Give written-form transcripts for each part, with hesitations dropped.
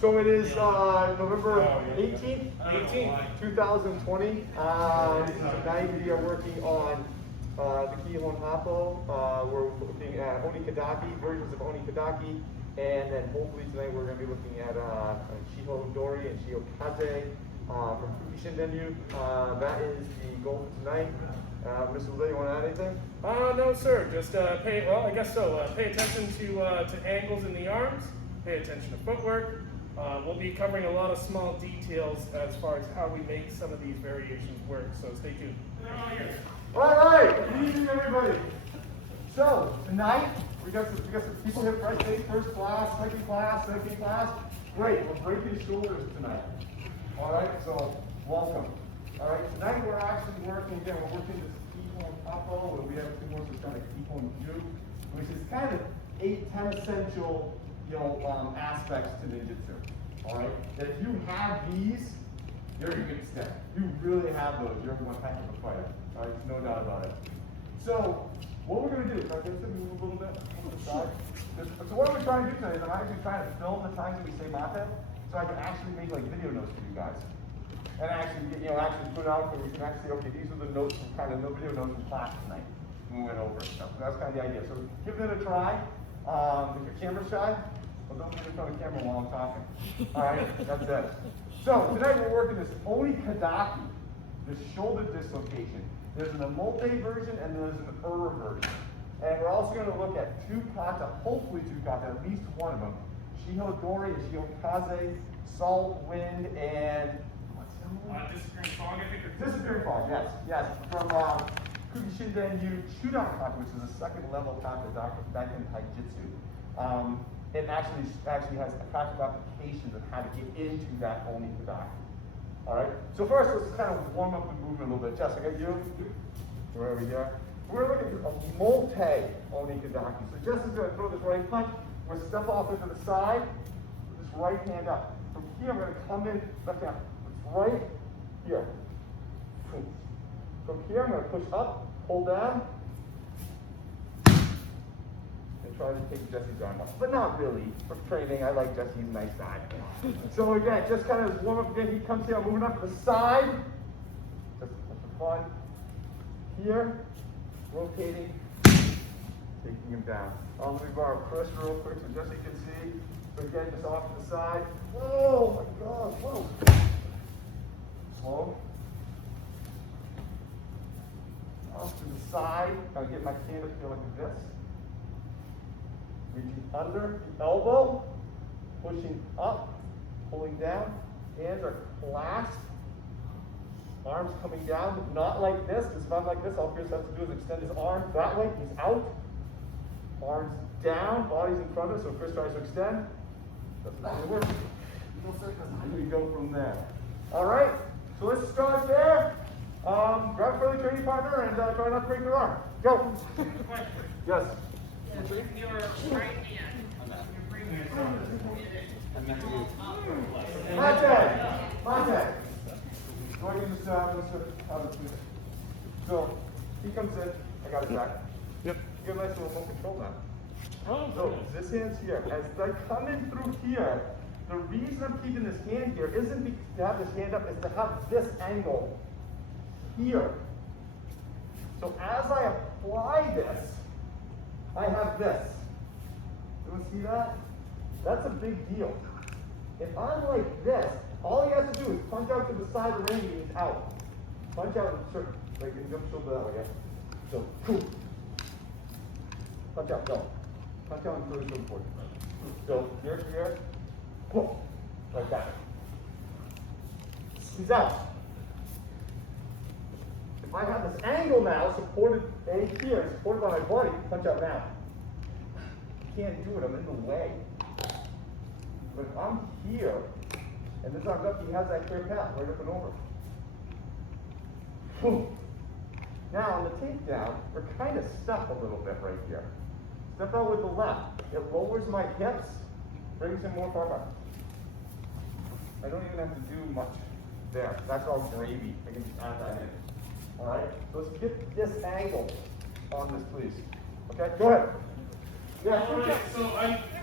So it is November 18th, 2020. Tonight we are working on the Kihon Hapo. We're looking at Oni Kudaki, versions of Oni Kudaki, and then hopefully tonight we're going to be looking at Shiho Dori and Shiho Kaze from Kukishinden Ryu. That is the goal for tonight. Mr. Lee, you want to add anything? No, sir. Just pay attention to angles in the arms. Pay attention to footwork. We'll be covering a lot of small details as far as how we make some of these variations work. So stay tuned. All right. Good evening, everybody. So tonight we got some people here fresh day, first class, second class. Great. We're breaking shoulders tonight. All right. So welcome. All right, tonight we're actually working this Kihon Hapo, where we have two more kind of Kihon Ryu, which is kind of 10 essential, aspects to ninjutsu. All right, that if you have these, you're in good stead. You really have those. You're one heck of a fighter. All right, no doubt about it. So what we're going to do, can I get to move a little bit on the side? So what we're trying to do tonight is I'm actually trying to film the times that we say mate, so I can actually make like video notes for you guys. And actually, actually put out where we can actually say, okay, these are the notes from kind of video notes from class tonight. We went over and stuff. So that's kind of the idea. So give it a try. If you're camera shy, well, don't get in front of the camera while I'm talking. All right, that's it. So tonight we're working this Oni Kudaki, the shoulder dislocation. There's an omote version and there's an version. And we're also going to look at two kata, hopefully two kata, at least one of them. Shiho Dori and Shiho Kaze, Salt, Wind, and Disappearing fog, I think. Disappearing fog, yes. From Kukishinden Ryu Chudan, which is a second level kata Dakentaijutsu. It actually has practical applications of how to get into that Oni Kudaki. All right. So first, let's kind of warm up the movement a little bit. Jessica, you? We're over here. We're looking at a omote Oni Kudaki. So Jessica's going to throw this right punch. We're going to step off into the side. This right hand up. From here, I'm going to come in left hand. Right here. From here, I'm going to push up, hold down, and try to take Jesse's arm off. But not really. For training, I like Jesse's nice side. So again, just kind of warm up again. He comes here, I'm moving up to the side. Just for fun. Here, rotating, taking him down. Let me borrow Chris real quick so Jesse can see. So again, just off to the side. Oh my God, whoa. Slow. Off to the side. I'll get my hand up here like this. Reaching under the elbow. Pushing up. Pulling down. Hands are clasped. Arms coming down. Not like this. It's not like this. All Chris has to do is extend his arm that way. He's out. Arms down. Body's in front of us. So Chris tries to extend. Doesn't really work. And we go from there. All right. So let's start there. Grab for the training partner and try not to break their arm. Go. Yes. With your right hand, you bring your Mate. So I can just have it. So he comes in. I got his back. Yep. You get a nice little remote control now. Oh, So this hand's here. As I come in through here, the reason I'm keeping this hand here isn't to have this hand up, it's to have this angle here. So as I apply this, I have this. You see that? That's a big deal. If I'm like this, all he has to do is punch out to the side of the ring and he's out. Punch out and circle. Like you jump shoulder that way, yeah? So, cool. Punch out, go. Punch out and throw it forward. So, here. Boom. Like that. He's out. If I have this angle now, supported here, supported by my body, punch out now. I can't do it, I'm in the way. But if I'm here, and this arm's up, he has that clear path right up and over. Boom. Now on the takedown, we're kind of stuck a little bit right here. Step out with the left. It lowers my hips, brings him more far back. I don't even have to do much there. That's all gravy. I can just add that in. All right? So let's get this angle on this, please. Okay? Go ahead. Yeah. all right. So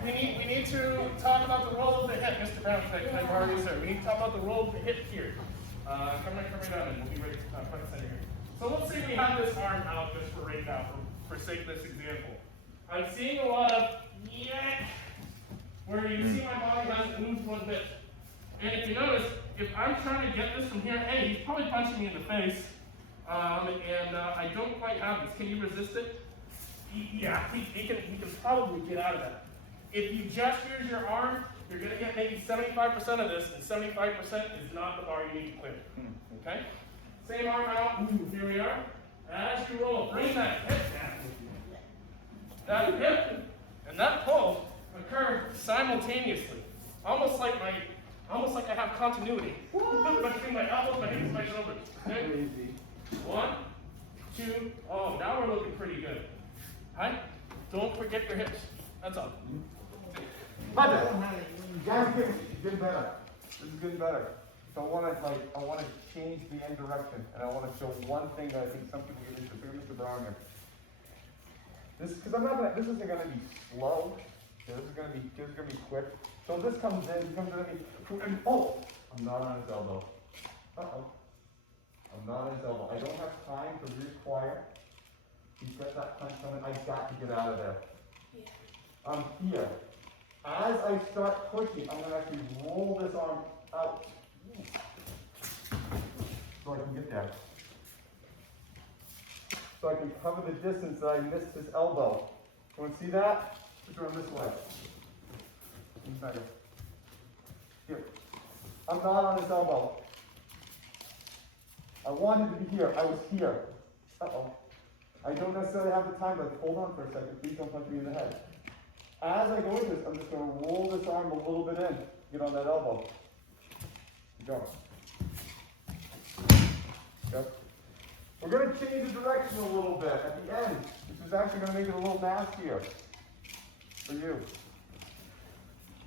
we need to talk about the role of the hip, Mr. Brown. Can I borrow you, sir? We need to talk about the role of the hip here. Come right down, and we'll be ready front and center here. So let's say we have this arm out just for right now, for sake of this example. I'm seeing a lot of yak, where you see my body hasn't moved one bit. And if you notice, if I'm trying to get this from here, hey, he's probably punching me in the face, I don't quite have this. Can you resist it? Yeah, he can probably get out of that. If you just use your arm, you're going to get maybe 75% of this, and 75% is not the bar you need to clear. Okay? Same arm out. Ooh, here we are. As you roll, bring that hip down with you. That hip and that pull occur simultaneously, almost like I have continuity between my elbows, my hips, and my shoulders. Okay? 1, 2. Oh, now we're looking pretty good. Right? Don't forget your hips. That's all. Guys, getting better. This is getting better. So I want to change the end direction, and I want to show one thing that I think some people get into. Mr. Brown here. This isn't gonna be slow. This is gonna be quick. So this comes in at me, and oh, I'm not on his elbow. I'm not on his elbow. I don't have time to reacquire. He's got that punch coming. I got to get out of there. I'm here. As I start pushing, I'm going to actually roll this arm out so I can get there. So I can cover the distance that I missed his elbow. You want to see that? Just run this way. Inside here. I'm not on his elbow. I wanted to be here. I was here. Uh-oh. I don't necessarily have the time, but hold on for a second. Please don't punch me in the head. As I go with this, I'm just going to roll this arm a little bit in. Get on that elbow. Go. Okay. We're going to change the direction a little bit at the end, which is actually going to make it a little nastier for you.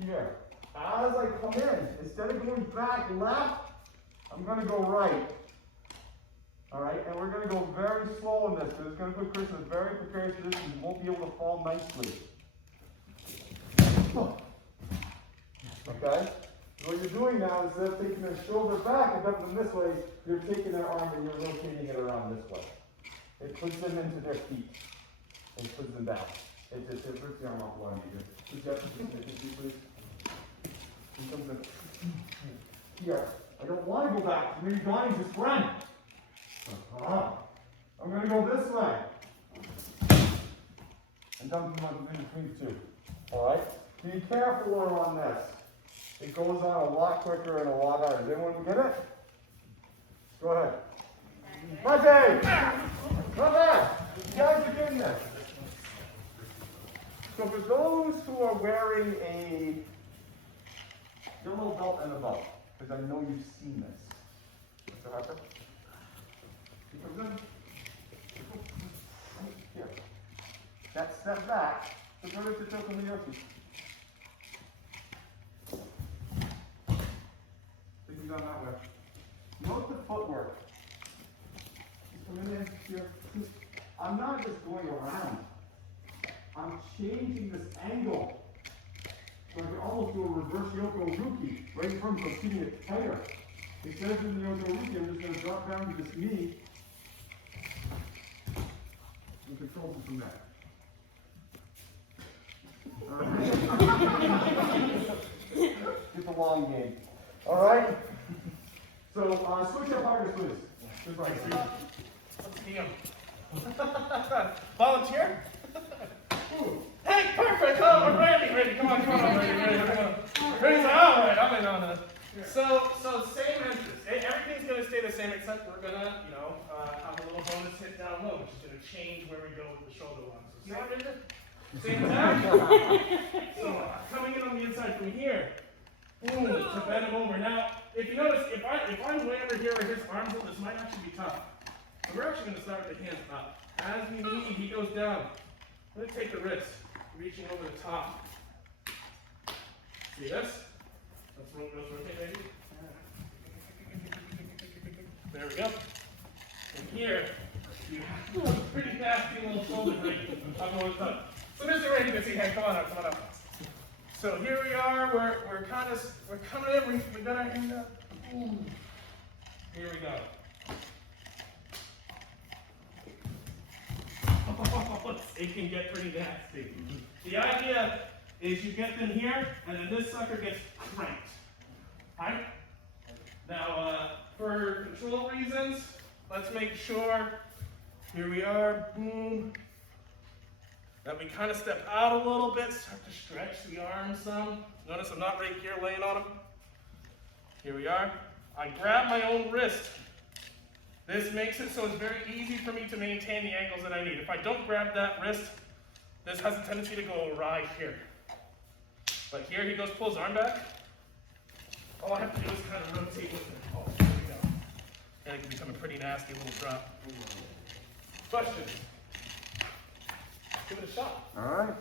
Here. As I come in, instead of going back left, I'm going to go right. All right, and we're going to go very slow in this, because it's going to put Chris in a very precarious position. He won't be able to fall nicely. Okay? So what you're doing now is instead of taking their shoulder back and dumping them this way, you're taking their arm and you're rotating it around this way. It puts them into their feet. It puts them down. It puts the arm off one of you. Please. He comes in. Here. I don't want to go back. Maybe Donnie's his friend. I'm going to go this way. And dump them in between the two. Alright? Be careful on this. It goes on a lot quicker and a lot harder. Does anyone get it? Go ahead. Monte! Not bad. You guys are getting this. So for those who are wearing a yellow belt and a belt, because I know you've seen this. Mr. Harper? Here. That step back, so go to choke on the yoshi. Taking down that way. Note the footwork. Just come in here. I'm not just going around. I'm changing this angle. So I can almost do a reverse Yoko Ruki right in front, so I'm keeping it tighter. Instead of doing the Yoko Ruki, I'm just going to drop down to this knee and control it from there. Get the long game. All right? So, switch up partners, please. Just right. Let's see him. Volunteer? Hey, perfect! Oh, I'm ready. Come on, I'm ready. Ready, all right, I'm in on it. So same entrance. Everything's going to stay the same, except we're going to, have a little bonus hit down low, which is going to change where we go with the shoulder lock. So same entrance, same attack. So coming in on the inside from here, boom, to bend him over. Now, if you notice, if I'm way over here where his arms are, this might actually be tough. So we're actually going to start with the hands up. As we lead, he goes down. I'm going to take the wrist, reaching over the top. See this? Let's rotate, baby. There we go. And here, you have a pretty nasty little shoulder break up over the top. So Mr. Ray, you can see, hey, come on up. So here we are, we're coming in, we got our hand up. Ooh. Here we go. Oh, it can get pretty nasty. The idea is you get them here, and then this sucker gets cranked. Right? Now, for control reasons, let's make sure, here we are, boom, that we kind of step out a little bit, start to stretch the arms some. Notice I'm not right here laying on them. Here we are. I grab my own wrist. This makes it so it's very easy for me to maintain the angles that I need. If I don't grab that wrist, this has a tendency to go awry here. But here he goes, pulls arm back. All I have to do is kind of rotate with it. Oh, there we go. And it can become a pretty nasty little drop. Questions? Give it a shot. All right.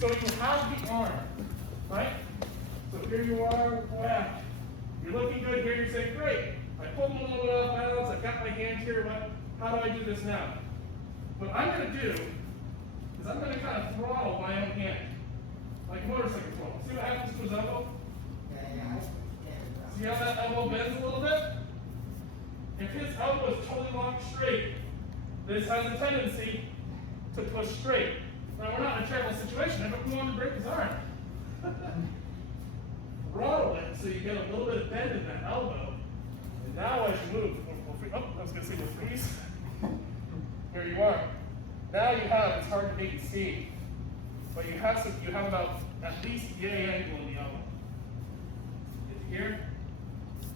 So you have the arm, right? So here you are, wow. You're looking good here, you're saying, great. I pulled them a little bit off balance, I've got my hand here, how do I do this now? What I'm gonna do is I'm gonna kind of throttle my own hand, like a motorcycle throttle. See what happens to his elbow? See how that elbow bends a little bit? If his elbow is totally locked straight, this has a tendency to push straight. Now we're not in a terrible situation, I don't want to break his arm. Throttle it so you get a little bit of bend in that elbow. And now as you move, I was going to say we'll freeze. Here you are. Now you have, it's hard to maybe see, but you have about at least yay angle in the elbow. Get to here,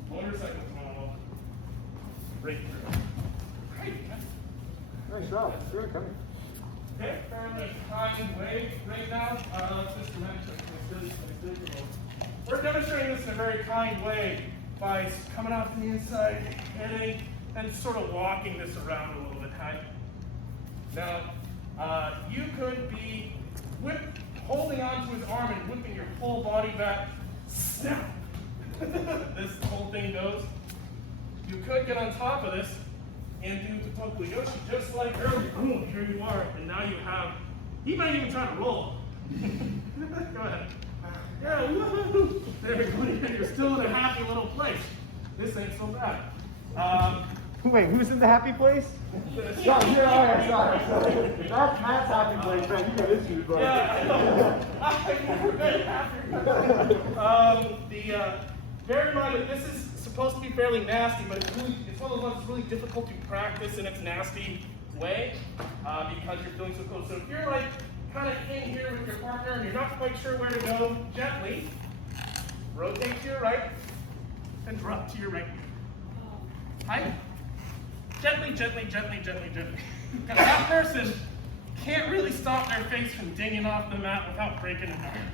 motorcycle throttle, break through. Great. Nice job. Good coming. Okay, fairly kind way right now. Just to mention, we're demonstrating this in a very kind way by coming off the inside, hitting, and sort of walking this around a little bit high. Now, you could be holding onto his arm and whipping your whole body back. Snap! This whole thing goes. You could get on top of this and do the Toku Yoshi just like earlier. Boom, here you are, and now you have, he might even try to roll. Go ahead. Yeah, woohoo! There we go, you're still in a happy little place. This ain't so bad. Wait, who's in the happy place? Sorry. That's Matt's happy place, man. You got issues, bro. Yeah, I'm very happy. Bear in mind that this is supposed to be fairly nasty, but it's one of those ones that's really difficult to practice in its nasty way because you're feeling so close. So if you're like kind of in here with your partner and you're not quite sure where to go, gently rotate to your right and drop to your right. Right? Gently. Now that person can't really stop their face from dinging off the mat without breaking an arm.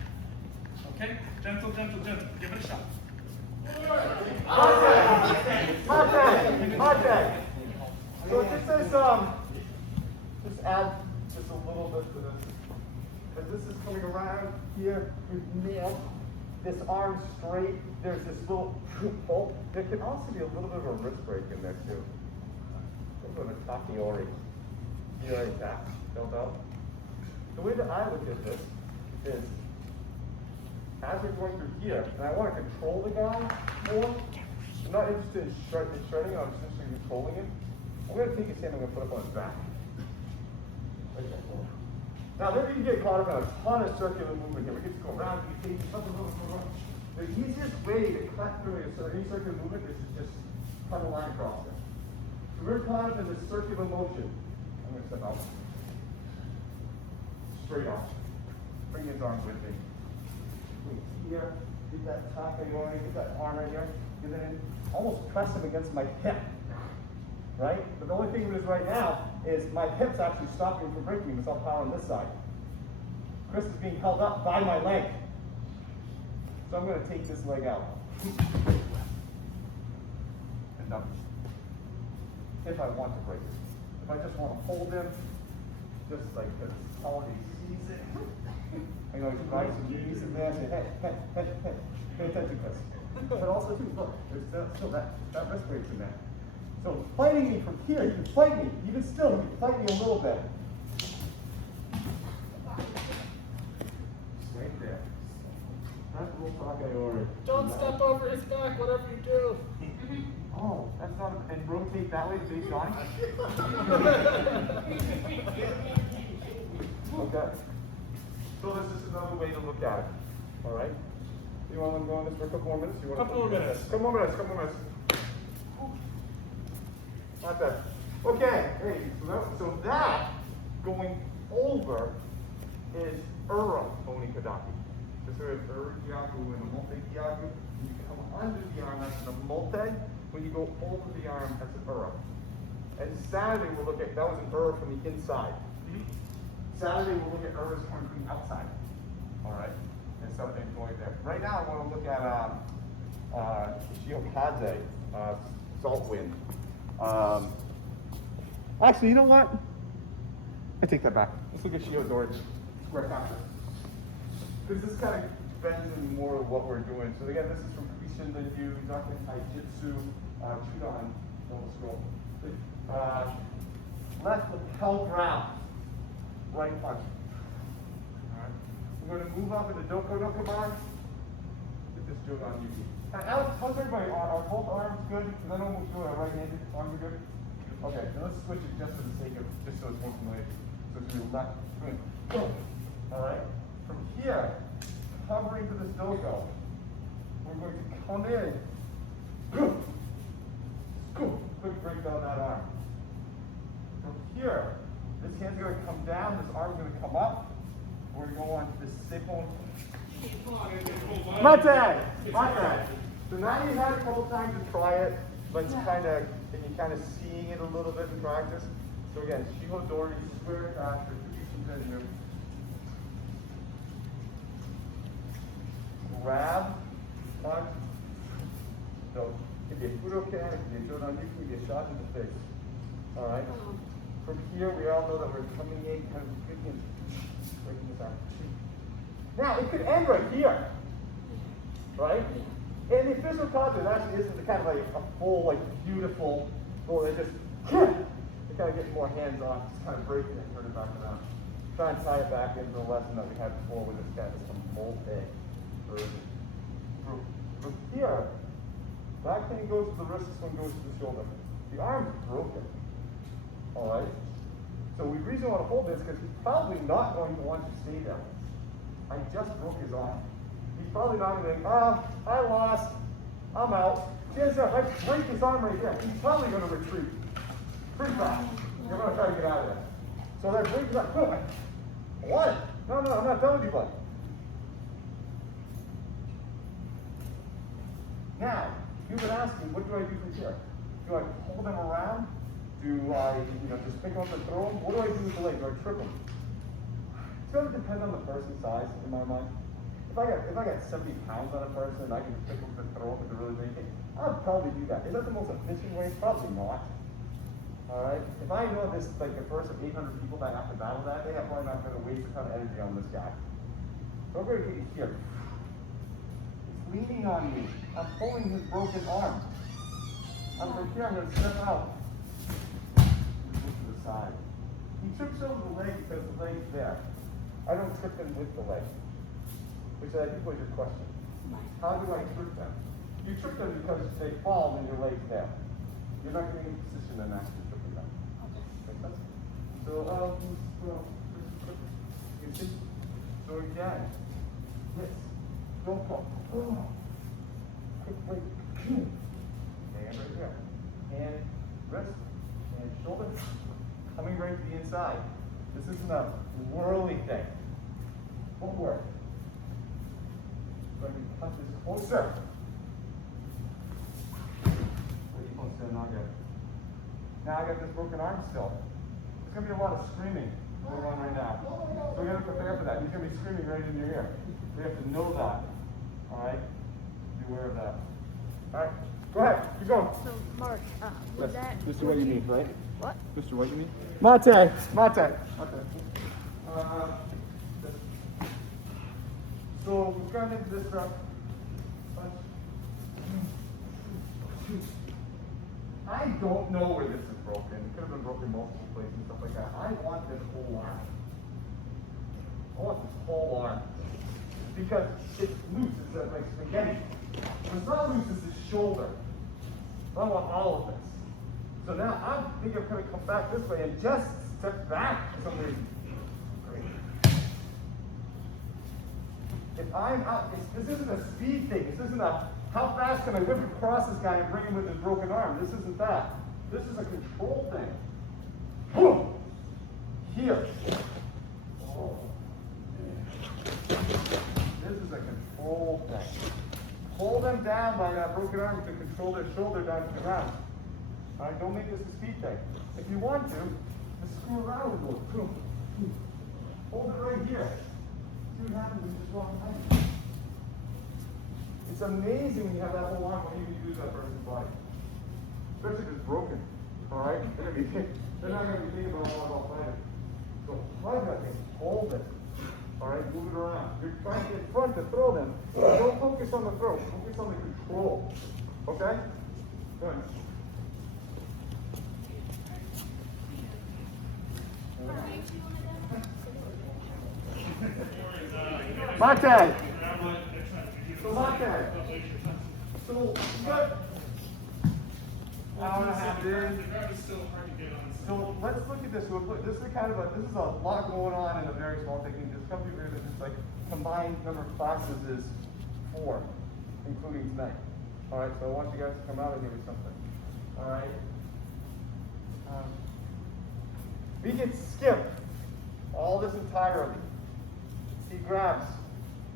Okay? Gentle. Give it a shot. Okay. So just as just add just a little bit to this. As this is coming around here, you've nailed this arm straight. There's this little bolt. There can also be a little bit of a wrist break in there too. A little bit of a Takiori. You know, like that. Built up. The way that I look at this is as we're going through here, and I want to control the guy more. I'm not interested in shredding, I'm just interested in controlling him. I'm going to take his hand and I'm going to put it up on his back. Okay. Now, then you can get caught up in a ton of circular movement here. We get to go around, we can take something over. The easiest way to cut through any circular movement is to just cut a line across it. So we're caught up in this circular motion. I'm going to step out. Straight off. Bring his arms with me. Here, get that Takiori, get that arm right here, and then almost press him against my hip, right? But the only thing it is right now is my hip's actually stopping from breaking without power on this side. Chris is being held up by my leg. So I'm going to take this leg out. And down. If I want to break it. If I just want to hold him, just like this, how he sees it. I'm going to try some knees and there, say, hey, pay attention, Chris. But also, too, look, there's still that wrist break's in there. So fighting me from here, you can fight me. Even still, you can fight me a little bit. Kudaki Ori. Don't step over his back, whatever you do. Oh, that's not, and rotate that way to face Johnny? Okay. So this is another way to look at it. All right? You want to go on this for a couple more minutes? You want Couple more minutes. Couple more minutes, couple more minutes. Not bad. Okay, hey, so that going over is Oni Kudaki. So sort of Gyaku and omote Gyaku. When you come under the arm, that's an omote. When you go over the arm, that's an And Saturday we'll look at, that was an from the inside. Saturday we'll look at coming from the outside. All right? And something going there. Right now I want to look at Shiho salt wind. Actually, you know what? I take that back. Let's look at Shiho Dori, square concept. Because this kind of bends in more of what we're doing. So again, this is from Kukishinden Ryu Dakentaijutsu Chudan. Double scroll. Left lapel grab, right punch. All right. We're going to move up into Doko bar. Get this joke on you. Alex, how's everybody? Are both arms good? Because I know we're doing our right-handed arms are good. Okay, now let's switch it just for the sake of, just so it's more familiar. So it's your left, good. All right. From here, hovering to this Doko, we're going to come in. Quick break down that arm. From here, this hand's going to come down, this arm's going to come up. We're going to go on to the Seppon. Mate! So now you've had a couple times to try it, but it's kind of, and you're kind of seeing it a little bit in practice. So again, Shiho Dori, square faster, Kukishinden Ryu. Grab, punch. So it could be a Fudokan, it could be a Jodan, it could be a shot in the face. All right. From here, we all know that we're coming in, kind of breaking this arm. Now it could end right here, right? And the official content actually isn't kind of like a full, like beautiful, or they just they kind of get more hands on, just kind of breaking it, turn it back around. Try and tie it back into the lesson that we had before with this guy, this omote version. From here, that thing goes to the wrist, this one goes to the shoulder. The arm's broken. All right. So the reason I want to hold this because he's probably not going to want to stay there. I just broke his arm. He's probably not going to think, I lost, I'm out. Yes, I break his arm right there. He's probably going to retreat pretty fast. You're going to try to get out of there. So that breaks his arm. What? No, I'm not done with you, bud. Now, you've been asking, what do I do from here? Do I pull them around? Do I, just pick them up and throw them? What do I do with the leg? Do I trip them? It's going to depend on the person's size, in my mind. If I got 70 pounds on a person, I can pick them up and throw them if they're really big. I'll probably do that. Is that the most efficient way? Probably not. All right. If I know this, like the first of 800 people that have to battle that day, I'm probably not going to waste a ton of energy on this guy. So I'm going to get you here. He's leaning on me. I'm pulling his broken arm. I'm right here. I'm going to step out. Move to the side. He trips over the leg because the leg's there. I don't trip him with the leg. Which I think was your question. How do I trip them? You trip them because they fall and your leg's there. You're not getting in position and actually tripping them. Make sense? So, so again, this, don't fall. Quick break. Hand right here. Hand, wrist, and shoulder. Coming right to the inside. This isn't a whirly thing. Won't work. So I can touch this closer. Way closer than I get. Now I got this broken arm still. There's going to be a lot of screaming going on right now. So we got to prepare for that. He's going to be screaming right in your ear. We have to know that. Alright? Be aware of that. Alright? Go ahead. Keep going. So, Mark, would that... Mr. What you need, right? What? Mr. What you need? Mate. So we've gone into this rough. I don't know where this is broken. It could have been broken multiple places and stuff like that. I want this whole arm. I want this whole arm. because it's loose, it's like spaghetti. What's not loose is his shoulder. I want all of this. So now I'm thinking I'm going to come back this way and just step back for some reason. Great. If I'm out, this isn't a speed thing. This isn't a how fast can I whip across this guy and bring him with his broken arm. This isn't that. This is a control thing. Boom. Here. Oh. This is a control thing. Pull them down by that broken arm to control their shoulder down to the ground. All right, don't make this a speed thing. If you want to, just screw around with it. Boom. Hold it right here. See what happens when you just walk behind it. It's amazing when you have that whole arm when you can use that person's body. Especially if it's broken. All right? They're not going to be thinking about fighting. So hug that thing. Hold it. All right? Move it around. You're trying to get in front to throw them. Don't focus on the throw. Focus on the control. Okay? Good. Mate! So Mate! So you got hour and a half in. So let's look at this. This is this is a lot going on in a very small technique. There's some people that just like combined number of classes is 4, including tonight. All right, so I want you guys to come out and give me something. All right. We can skip all this entirely. He grabs,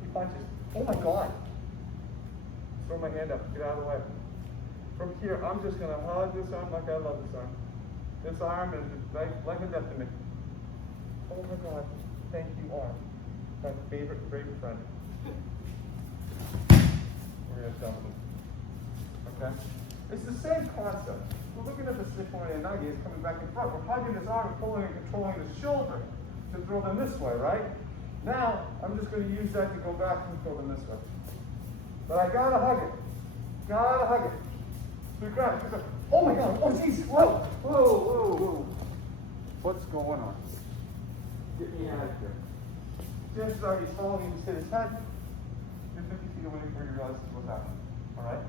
he punches. Oh my God. Throw my hand up, get out of the way. From here, I'm just gonna hug this arm like I love this arm. This arm is like a death to me. Oh my God, thank you, arm. My favorite friend. We're gonna jump him. Okay? It's the same concept. We're looking at the Siphon and Nagi, it's coming back in front. We're hugging his arm, pulling and controlling his shoulder to throw them this way, right? Now, I'm just going to use that to go back and throw them this way. But I gotta hug it. Gotta hug it. So we grab it. Oh my God, oh geez, whoa, whoa. What's going on? Get me out of here. James is already following you to hit his head. You're 50 feet away before you realize this is what's happening. All right?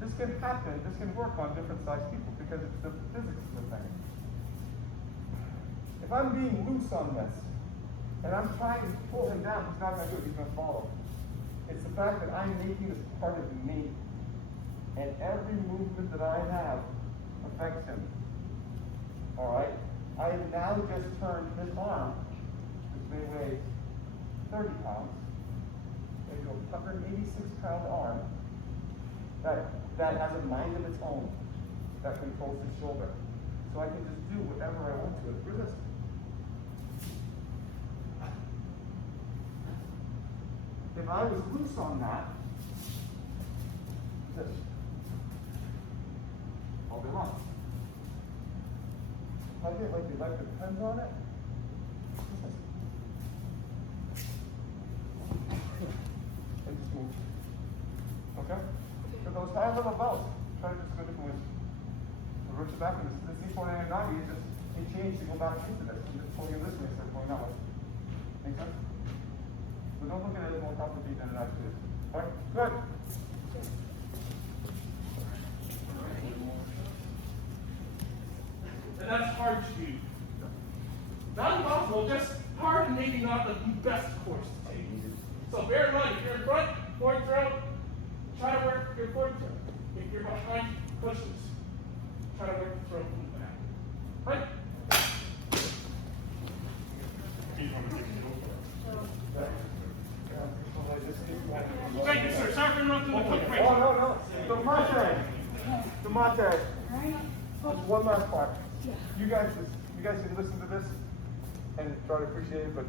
This can happen, this can work on different sized people because it's the physics of the thing. If I'm being loose on this, and I'm trying to pull him down, he's not going to do it, he's going to follow. It's the fact that I'm making this part of me. And every movement that I have affects him. All right? I have now just turned his arm, which may weigh 30 pounds, into a 186-pound arm that has a mind of its own that controls his shoulder. So I can just do whatever I want to it. Resist. If I was loose on that, this. All day long. If I get like the electric depends on it, and just move. Okay? For those high level belts, try to just go different ways. Reverse it back, and this C4 and 90 is just a change to go back into this. You just pull you this way instead of pulling that way. Make sense? So don't look at it as more complicated than it actually is. Alright? Good. And that's hard to do. Not impossible, just hard and maybe not the best course to take. So bear in mind, if you're in front, forward throw, try to work your forward throw. If you're behind, push this. Try to work the throw from the back. Right? Thank you, sir. Sorry for interrupting the quick break. Oh, no. Tomate. Just one last part. You guys can listen to this and try to appreciate it, but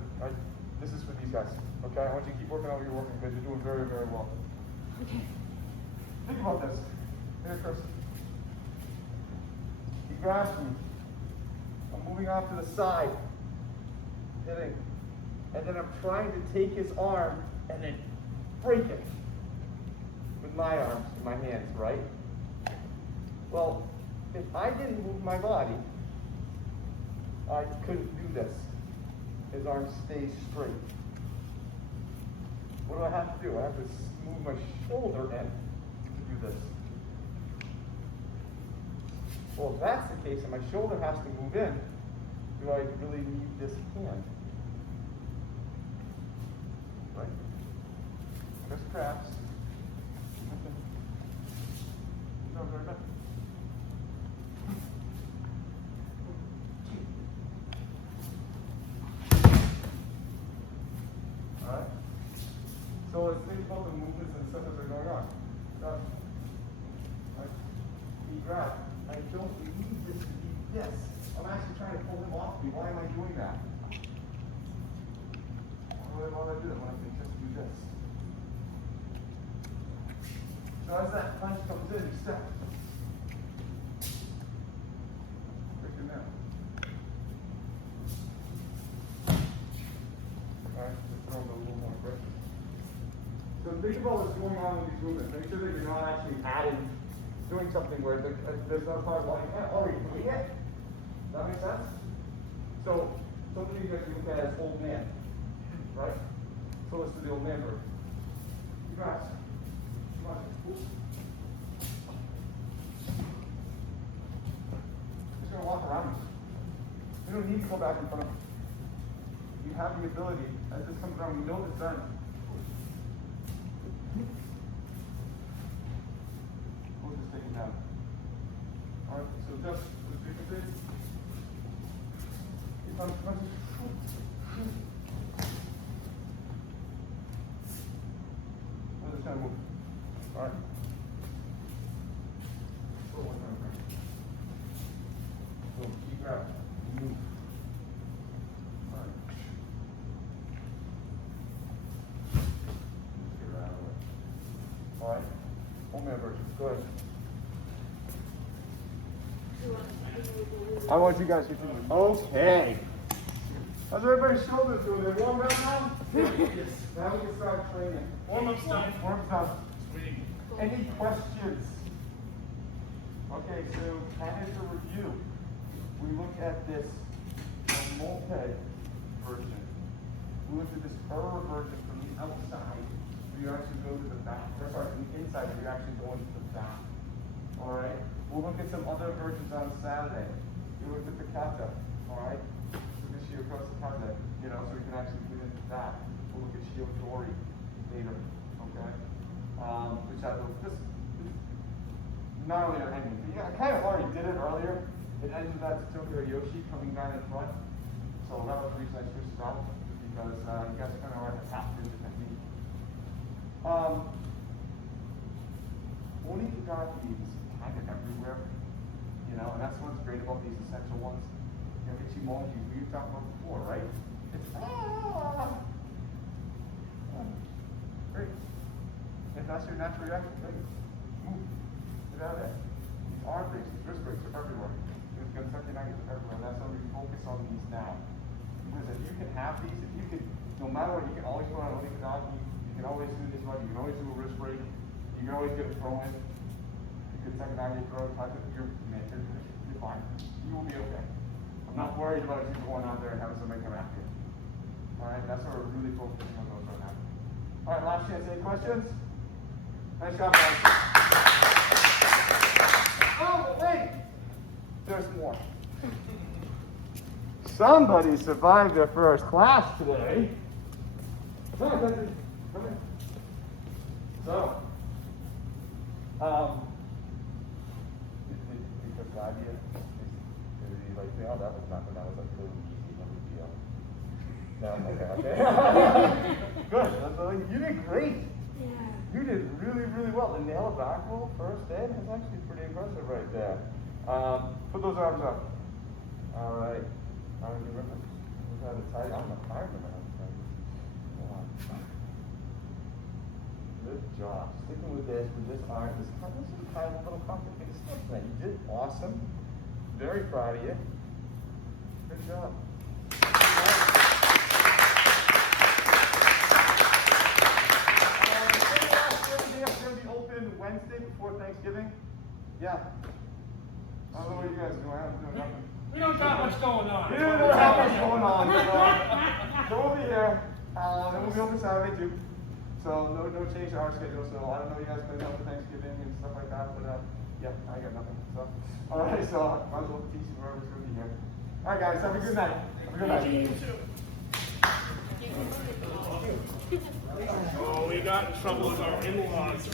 this is for these guys. Okay? I want you to keep working on what you're working because you're doing very, very well. Okay. Think about this. Here, Chris. He grabs me. I'm moving off to the side. Hitting. And then I'm trying to take his arm and then break it with my arms and my hands, right? Well, if I didn't move my body, I couldn't do this. His arm stays straight. what do I have to do? I have to move my shoulder in to do this. Well, if that's the case and my shoulder has to move in, do I really need this hand? Right? Just perhaps. No, very good. Alright? So let's think about the movements and stuff that are going on. Right? He grabbed. I don't need this to be this. I'm actually trying to pull him off me. Why am I doing that? Why do I do that when I can just do this? So as that punch comes in, you step. Pick him out. Alright, let's throw him a little more pressure. So think about what's going on with these movements. Make sure that you're not actually doing something where there's no part of already doing it. Does that make sense? So something you guys look at as old man, right? So let's do the old man version. You guys, come on. Just gonna walk around you. You don't need to go back in front of him. You have the ability, as this comes around, you know it's done. We'll just take it down. Alright, so just repeat this. I'm just gonna move. Alright. One time. So keep grab. Move. Alright. Just get it out of the way. Alright. Home man version. Go ahead. I want you guys to continue. Okay. How's everybody's shoulders doing? They warm up now? Yes. Now we can start training. Warm-up's done. Warm up. Sweet. Any questions? Okay, so kind of to review, we look at this omote version. We look at this version from the outside. You actually go to the back. Or sorry, from the inside, you're actually going to the back. All right. We'll look at some other versions on Saturday. We look at the kata. All right. Kukishinden Ryu Dakentaijutsu Chudan. You know, so we can actually get into that. We'll look at Shiho Dori later. Okay. Which I will just not only are ending, but yeah, I kind of already did it earlier. It ends with that Tokyo Yoshi coming down in front. So that was the reason I switched it out, because you guys kind of already tapped into technique. Oni Kudaki is kind of everywhere, you know, and that's what's great about these essential ones. You know, Ichimonji, we talked about before, right? It's great. If that's your natural reaction, great. Move. Get out of there. These arm breaks, these wrist breaks are everywhere. These Kentucky nuggets are everywhere. That's why we focus on these now. Because if you can have these, if you can, no matter what, you can always go on Oni Kudaki, you can always do this one, you can always do a wrist break, you can always get a throw in. You can second out your throw, touch it, you're fine. You will be okay. I'm not worried about you going out there and having somebody come after you. Alright, that's what we're really focusing on those right now. Alright, last chance, any questions? Nice job, guys. Oh, wait! There's more. Somebody survived their first class today. Come on. So, because the idea is like, oh, that was nothing, that was like a little easy, no big deal. No, okay. Good. You did great. Yeah. You did really, really well. The nail back roll first in is actually pretty impressive right there. Put those arms up. All right. I don't remember. Was that a tight? I don't know. I remember how to tight. Good job. Sticking with this arm. This is kind of a little complicated stuff that you did. Awesome. Very proud of you. Good job. Going to be open Wednesday before Thanksgiving. Yeah. I don't know what you guys do. I have to do nothing. We don't got much going on. You don't have much going on. So we'll be here. Then we'll be open Saturday too. So no change to our schedule. So I don't know you guys planned out for Thanksgiving and stuff like that, but yeah, I got nothing. So all right, so might as well teach whoever's gonna be here. All right, guys, have a good night. Have a good night. Oh, we got in trouble with our in-laws.